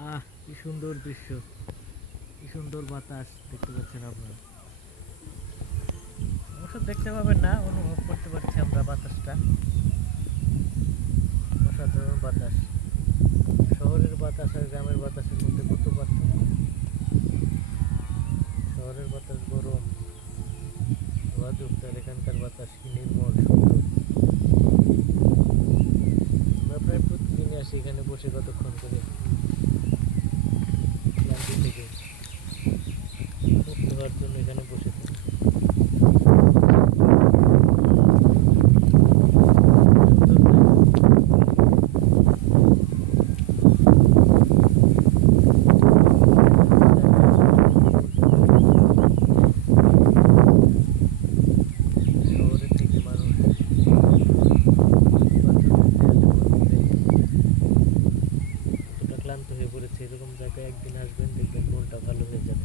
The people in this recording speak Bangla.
আহ, কি সুন্দর দৃশ্য। কি সুন্দর বাতাস দেখতে পাচ্ছেন আপনারা। অবশ্য দেখতে পাবেন না, অনুভব করতে পারছি আমরা বাতাসটা। অসাধারণ বাতাস। শহরের বাতাস আর গ্রামের বাতাসের মধ্যে কত পার্থক্য? শহরের বাতাস গরম। ধোয়া আর এখানকার বাতাস কি নির্মল, সুন্দর। আমরা প্রায় প্রতিদিনই আসি এখানে বসে কতক্ষণ করে। ক্লান্ত হয়ে পড়েছে এরকম জায়গায় একদিন আসবেন দেখবেন মনটা ভালো হয়ে যাবে।